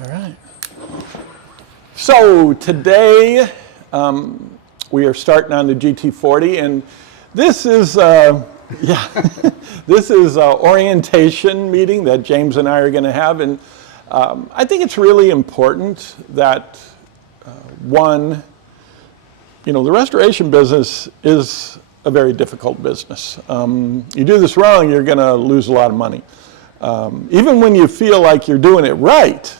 All right. So today we are starting on the GT40, and this is this is an orientation meeting that James and I are going to have, and I think it's really important that one, the restoration business is a very difficult business. You do this wrong, you're going to lose a lot of money. Even when you feel like you're doing it right,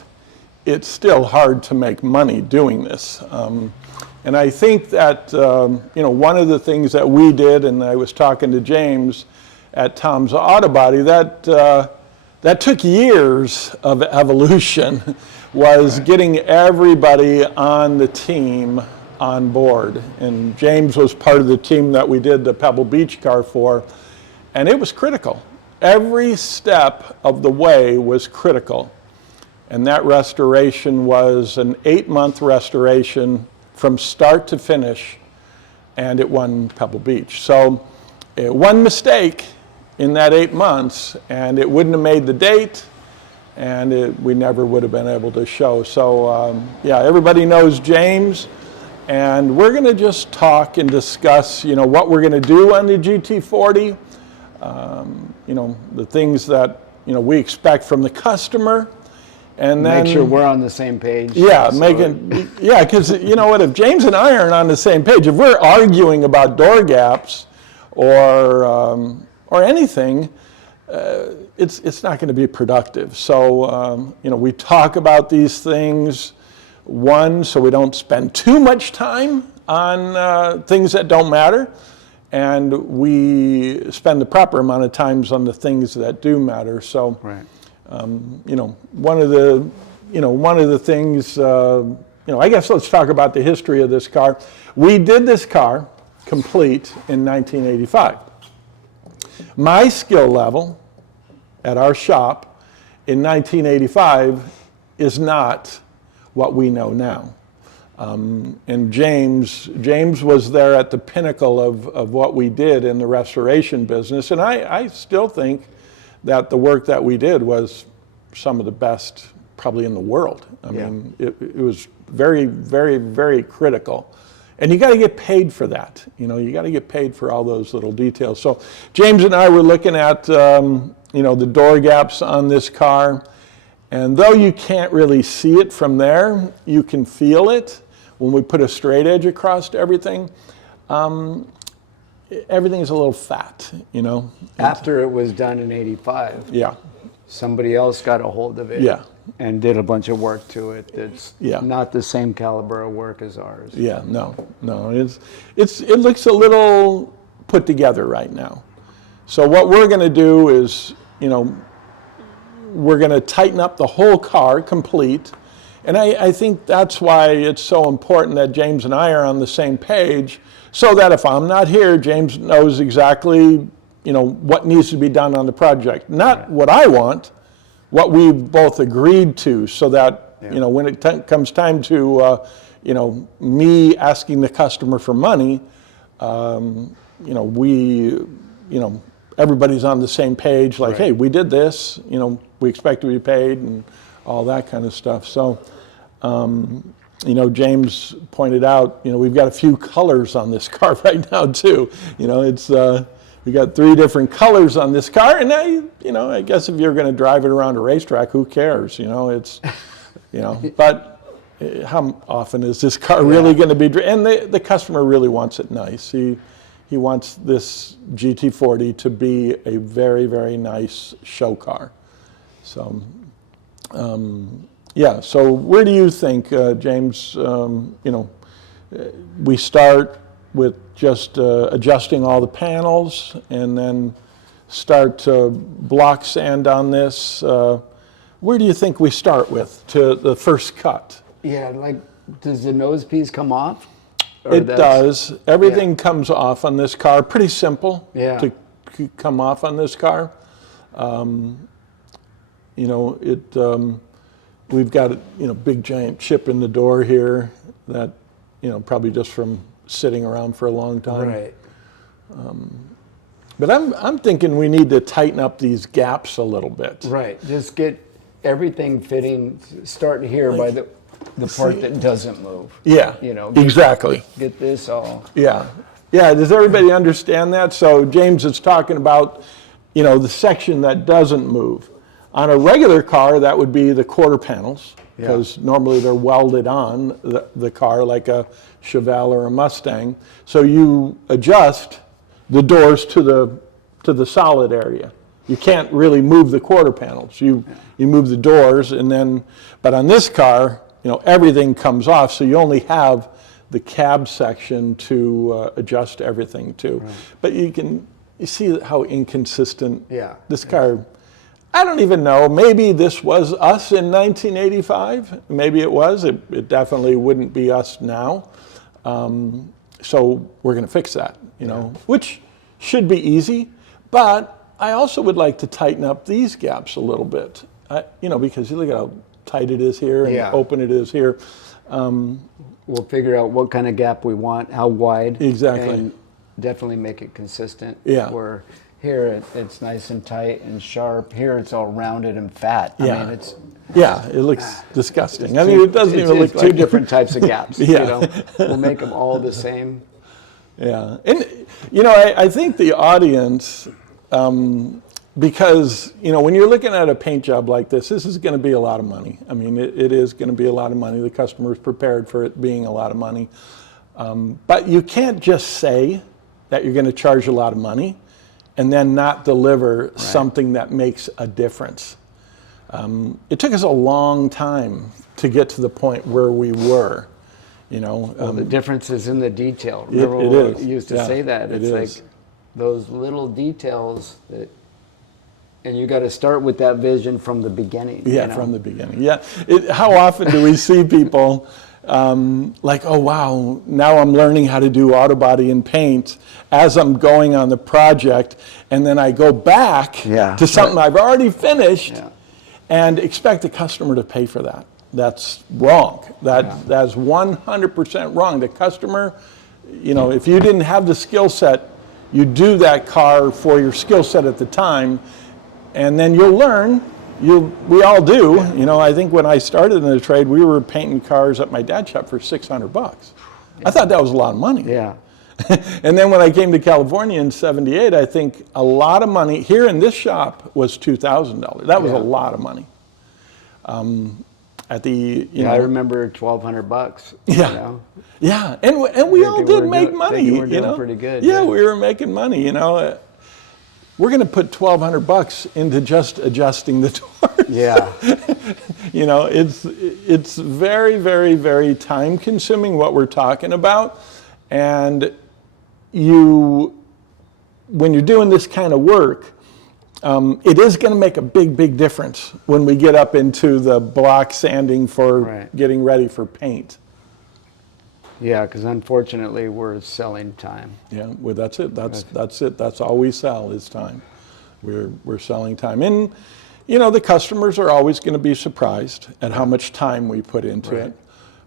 it's still hard to make money doing this. And I think that, one of the things that we did, and I was talking to James at Tom's Auto Body, that took years of evolution, was getting everybody on the team on board. And James was part of the team that we did the Pebble Beach car for, and it was critical. Every step of the way was critical. And that restoration was an 8-month restoration from start to finish, and it won Pebble Beach. So one mistake in that 8 months, and it wouldn't have made the date, and we never would have been able to show. So everybody knows James, and we're going to just talk and discuss, what we're going to do on the GT40, the things that, we expect from the customer. And then make sure we're on the same page. Yeah, because you know what? If James and I aren't on the same page, if we're arguing about door gaps or anything, it's not going to be productive. So we talk about these things. One, so we don't spend too much time on things that don't matter, and we spend the proper amount of times on the things that do matter. So. Right. One of the things, I guess let's talk about the history of this car. We did this car complete in 1985. My skill level at our shop in 1985 is not what we know now. And James was there at the pinnacle of what we did in the restoration business, and I still think that the work that we did was some of the best probably in the world. I mean, it was very, very, very critical. And you got to get paid for that. You got to get paid for all those little details. So James and I were looking at, the door gaps on this car. And though you can't really see it from there, you can feel it when we put a straight edge across everything. Everything's a little fat, After it was done in 85. Yeah. Somebody else got a hold of it. Yeah. And did a bunch of work to it that's yeah. not the same caliber of work as ours. Yeah, no. It looks a little put together right now. So what we're going to do is, we're going to tighten up the whole car complete. And I think that's why it's so important that James and I are on the same page, so that if I'm not here, James knows exactly, what needs to be done on the project. Not what I want, what we've both agreed to, so that, when it comes time to, me asking the customer for money, everybody's on the same page, like, hey, we did this, we expect to be paid, and all that kind of stuff. So, James pointed out, we've got a few colors on this car right now too. We got 3 different colors on this car, and now, I guess if you're going to drive it around a racetrack, who cares? But how often is this car really going to be? And the customer really wants it nice. He wants this GT40 to be a very, very nice show car. So. So where do you think, James, we start with just adjusting all the panels and then start to block sand on this? Where do you think we start with to the first cut? Yeah, does the nose piece come off? It does. Everything comes off on this car. Pretty simple to come off on this car. We've got a big giant chip in the door here that probably just from sitting around for a long time. Right. But I'm thinking we need to tighten up these gaps a little bit. Right. Just get everything fitting, start here by the part that doesn't move. Yeah, You know, exactly. Get this all. Yeah. Yeah, does everybody understand that? So James is talking about, the section that doesn't move. On a regular car, that would be the quarter panels, because normally they're welded on the car like a Chevelle or a Mustang. So you adjust the doors to the solid area. You can't really move the quarter panels. You move the doors, and then, but on this car, everything comes off, so you only have the cab section to adjust everything to. Right. But you see how inconsistent this car. I don't even know. Maybe this was us in 1985. Maybe it was. It definitely wouldn't be us now. So we're going to fix that, which should be easy. But I also would like to tighten up these gaps a little bit, because you look at how tight it is here and open it is here. We'll figure out what kind of gap we want, how wide. Exactly. And definitely make it consistent. Yeah. Where here it's nice and tight and sharp. Here it's all rounded and fat. I mean, it's... Yeah, it looks disgusting. It doesn't even look like... two different types of gaps. Yeah. We'll make them all the same. Yeah. And, I think the audience... because, when you're looking at a paint job like this is going to be a lot of money. I mean, it is going to be a lot of money. The customer is prepared for it being a lot of money. But you can't just say that you're going to charge a lot of money and then not deliver something that makes a difference. It took us a long time to get to the point where we were, Well, the difference is in the detail. It Remember is. we used to say that. It's like those little details that... And you got to start with that vision from the beginning. Yeah, from the beginning. Yeah. How often do we see people like, oh, wow, now I'm learning how to do auto body and paint as I'm going on the project, and then I go back to something I've already finished and expect the customer to pay for that. That's wrong. That's 100% wrong. The customer, if you didn't have the skill set, you do that car for your skill set at the time, and then you'll learn. We all do. I think when I started in the trade, we were painting cars at my dad's shop for $600. I thought that was a lot of money. Yeah. And then when I came to California in '78, I think a lot of money here in this shop was $2,000. That was a lot of money. At the I remember $1,200. Yeah. Yeah, and we all did make money. We were doing pretty good. Yeah, we were making money. We're going to put $1,200 into just adjusting the doors. Yeah. It's very, very, very time consuming what we're talking about. And when you're doing this kind of work, it is going to make a big, big difference when we get up into the block sanding for getting ready for paint. Yeah, because unfortunately we're selling time. Yeah, well, that's it. That's it. That's all we sell is time. We're selling time. And, the customers are always going to be surprised at how much time we put into it.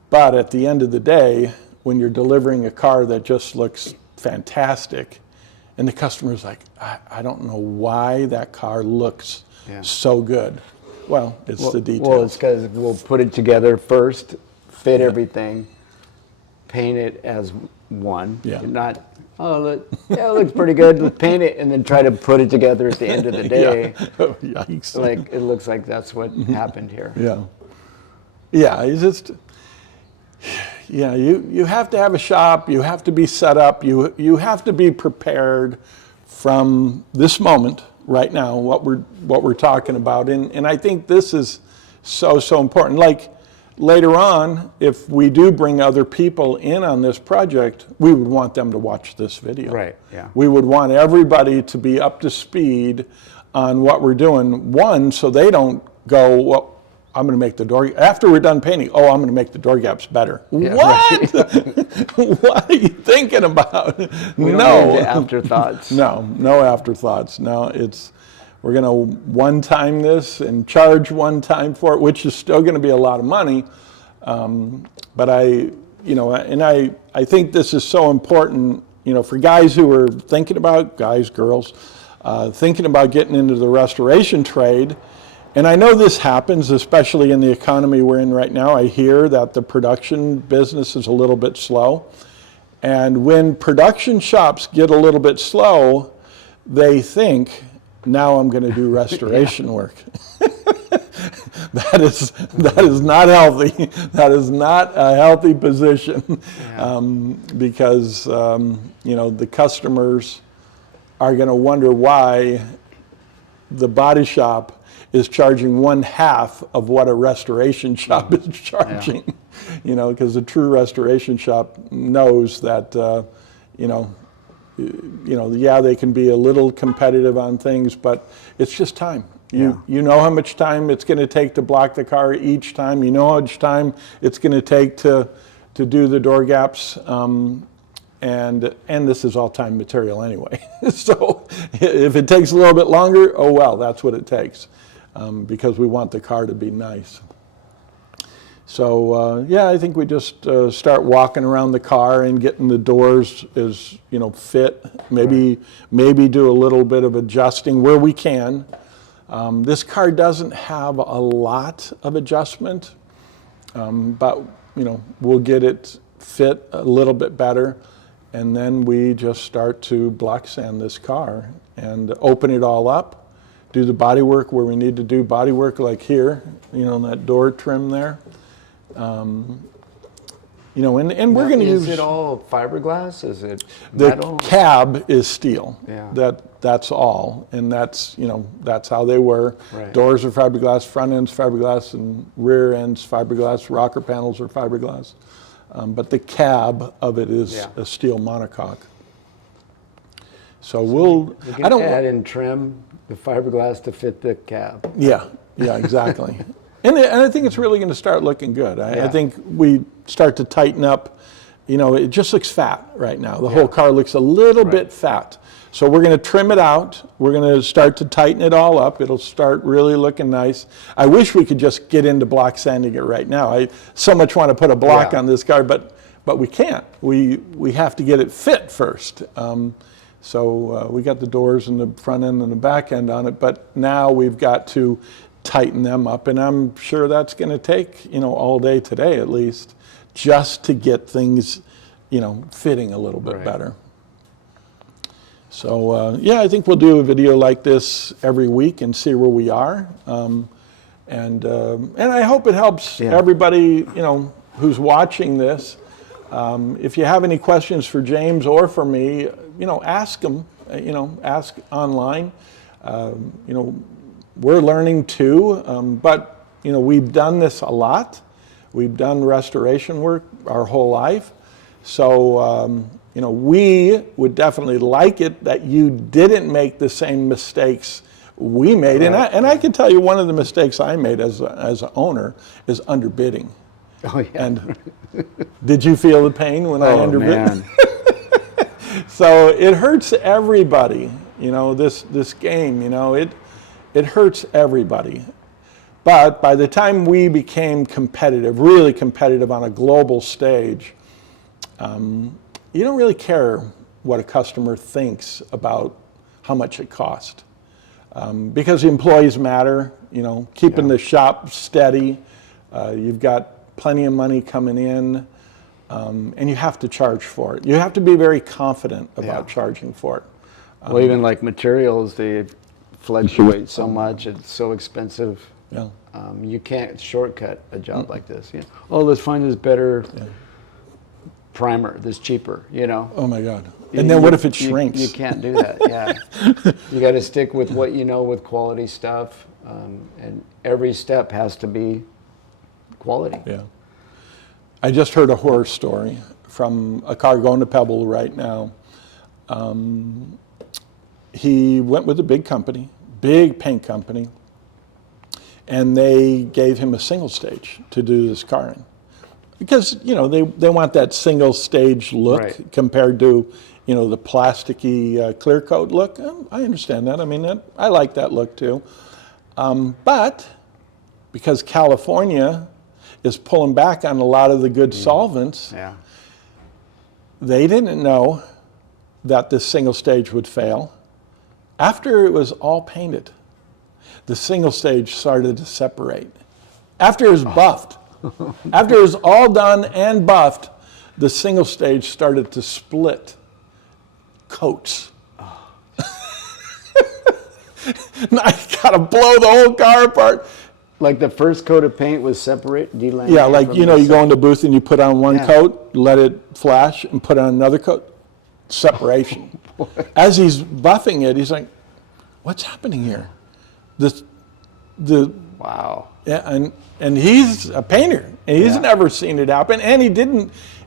But at the end of the day, when you're delivering a car that just looks fantastic, and the customer's like, I don't know why that car looks so good. Well, it's the details. Well, it's because we'll put it together first, fit everything, paint it as one. Yeah. Not, it looks pretty good. Let's paint it and then try to put it together at the end of the day. Oh, yikes. Like it looks like that's what happened here. Yeah. Yeah, it's just, you have to have a shop. You have to be set up. You have to be prepared from this moment right now, what we're talking about. And I think this is so important. Like, later on, if we do bring other people in on this project, we would want them to watch this video. Right, yeah. We would want everybody to be up to speed on what we're doing. One, so they don't go, well, I'm going to make the door, after we're done painting, I'm going to make the door gaps better. Yeah, what? Right. What are you thinking about? We don't need the afterthoughts. No afterthoughts. No, we're going to one-time this and charge one time for it, which is still going to be a lot of money. But I think this is so important, for guys who are thinking about, girls, thinking about getting into the restoration trade. And I know this happens, especially in the economy we're in right now. I hear that the production business is a little bit slow. And when production shops get a little bit slow, they think, now I'm going to do restoration work. That is not healthy. That is not a healthy position, because the customers are going to wonder why the body shop is charging 1/2 of what a restoration shop is charging. Because the true restoration shop knows that they can be a little competitive on things, but it's just time. You know how much time it's going to take to block the car each time. You know how much time it's going to take to do the door gaps. And this is all time material anyway. So if it takes a little bit longer, oh well, that's what it takes, because we want the car to be nice. So I think we just start walking around the car and getting the doors as fit. Maybe do a little bit of adjusting where we can. This car doesn't have a lot of adjustment, but we'll get it fit a little bit better, and then we just start to block sand this car and open it all up, do the body work where we need to do body work, like here, that door trim there. And we're going to use. Is it all fiberglass? Is it The metal? cab is steel. Yeah. That's all, and that's how they were. Right. Doors are fiberglass, front end's fiberglass, and rear end's fiberglass. Rocker panels are fiberglass, but the cab of it is a steel monocoque. So we'll. I don't add in trim the fiberglass to fit the cab. Yeah, exactly. And I think it's really going to start looking good. I think we start to tighten up. It just looks fat right now. The whole car looks a little bit fat. So we're going to trim it out. We're going to start to tighten it all up. It'll start really looking nice. I wish we could just get into block sanding it right now. I so much want to put a block on this car, but we can't. We have to get it fit first. So we got the doors and the front end and the back end on it, but now we've got to tighten them up, and I'm sure that's going to take all day today at least, just to get things fitting a little bit better. So I think we'll do a video like this every week and see where we are, and I hope it helps everybody who's watching this. If you have any questions for James or for me, ask them. Ask online. We're learning too, but we've done this a lot. We've done restoration work our whole life, so we would definitely like it that you didn't make the same mistakes we made. And I can tell you one of the mistakes I made as an owner is underbidding. Oh yeah. And did you feel the pain when I underbid? Man. So it hurts everybody. This game. It hurts everybody. But by the time we became competitive, really competitive on a global stage, you don't really care what a customer thinks about how much it cost. Because the employees matter, keeping the shop steady. You've got plenty of money coming in, and you have to charge for it. You have to be very confident about charging for it. Well, even like materials, they fluctuate so much, it's so expensive. Yeah. You can't shortcut a job like this. Let's find this better primer, this cheaper, Oh my God. And then what if it shrinks? You can't do that, You got to stick with what with quality stuff, and every step has to be quality. Yeah. I just heard a horror story from a car going to Pebble right now. He went with a big company, big paint company, and they gave him a single stage to do this car in. Because, they want that single stage look compared to, the plasticky clear coat look. I understand that. I mean, I like that look too. But because California is pulling back on a lot of the good solvents, they didn't know that this single stage would fail after it was all painted. the single stage started to separate. After it was buffed, after it was all done and buffed, the single stage started to split coats. And I gotta blow the whole car apart. Like the first coat of paint was separate, delaminated. Yeah, like, you know, you go in the booth and you put on one Yeah. coat, let it flash, and put on another coat. Separation. As he's buffing it, he's like, what's happening here? Wow. Yeah, and he's a painter, and he's never seen it happen, and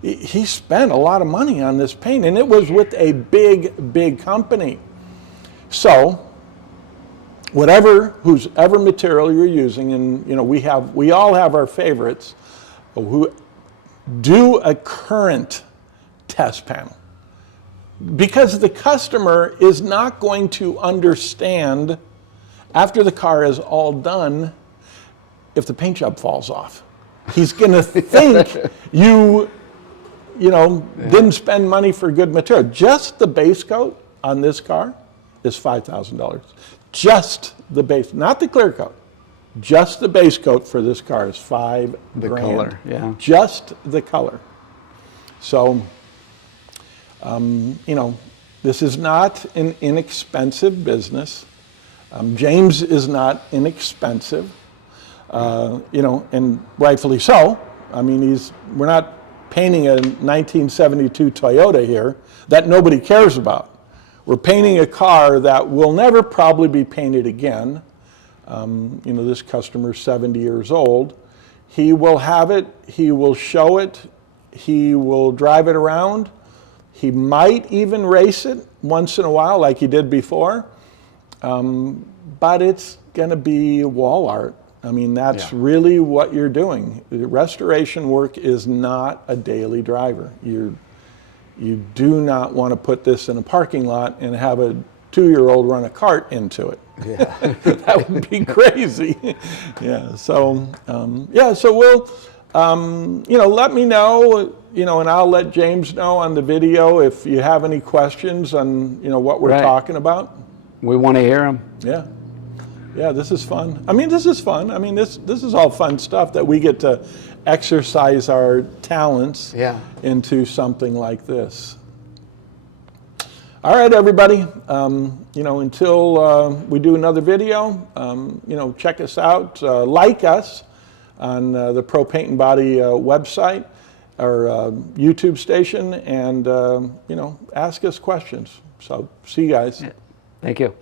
he spent a lot of money on this paint, and it was with a big company. So, whosever material you're using, and you know, we all have our favorites, who do a current test panel. Because the customer is not going to understand after the car is all done if the paint job falls off. He's going to think you didn't spend money for good material. Just the base coat on this car is $5,000. Just the base, not the clear coat. Just the base coat for this car is $5,000. The color, yeah. Just the color. So, this is not an inexpensive business. James is not inexpensive, and rightfully so. I mean, we're not painting a 1972 Toyota here that nobody cares about. We're painting a car that will never probably be painted again. This customer's 70 years old. He will have it, he will show it, he will drive it around. He might even race it once in a while like he did before, but it's going to be wall art. I mean, that's really what you're doing. The restoration work is not a daily driver. You do not want to put this in a parking lot and have a 2-year-old run a cart into it. Yeah. That would be crazy. So we'll, let me know, and I'll let James know on the video if you have any questions on, what we're talking about. We want to hear them. Yeah. Yeah, this is fun. I mean, this is fun. I mean, this is all fun stuff that we get to exercise our talents into something like this. All right, everybody. Until we do another video, check us out. Like us on the Pro Paint and Body website or YouTube station, and ask us questions. So, see you guys. Thank you.